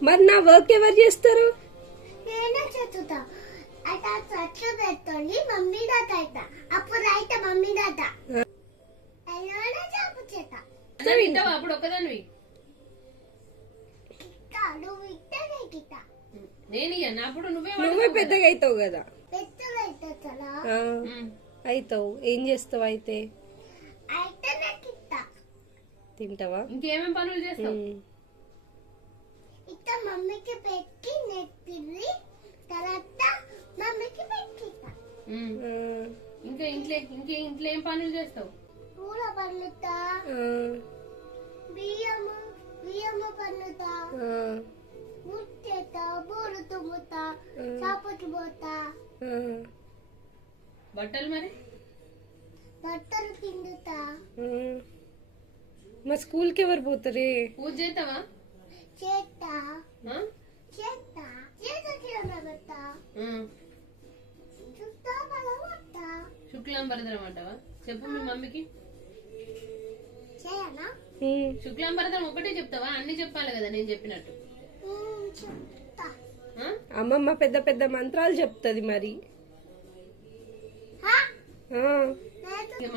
మరి నా వర్క్ ఎవరు చేస్తారు? నేనే చేస్తా. అట్లా చచ్చు పెట్టుకొని మమ్మీ దాత అయితా. అప్పుడు అయితే మమ్మీ దాత అయ్యోనే చాపు చేత వింటావా అప్పుడు ఒక్కదానివి? నువ్వు ఇట్టనే గిట్ట నేను ఇయ్యను అప్పుడు నువ్వే పెద్దగా అవుతావు కదా. పెద్దగా అవుతా కదా అవుతావు. ఏం చేస్తావు అయితే? అయితేనే గిట్ట తింటావా? ఇంకేమేం పనులు చేస్తావు? ఇట్ట మమ్మీకి పెట్టి నెత్తిల్లి తర్వాత మమ్మీకి పెట్టిస్తా. ఇంకా ఇంట్లో ఏం పనులు చేస్తావు? పూల పన్నుతా, బియ్యము పన్నుతా, ముట్టేతా, బూరు తుమ్ముతా, చాపకి పోతా. బట్టలు మరి బట్టలు పిండుతా. మా స్కూల్కి ఎవరు పోతారే? పూజ చేస్తావా? చేస్తా ఆ? చేస్తా చేత పెడతా. చుట్టా పడగొట్టా. శుక్లాంబరధరం అంటావా? చెప్పు మీ మమ్మీకి. చేయనా? శుక్లాంబరధరం ఒకటే చెప్తావా? అన్ని చెప్పాలి కదా నేను చెప్పినట్టు. చెప్తా. ఆ? అమ్మమ్మ పెద్ద పెద్ద మంత్రాలు చెప్తది మరి. హా? ఆ. లేదు.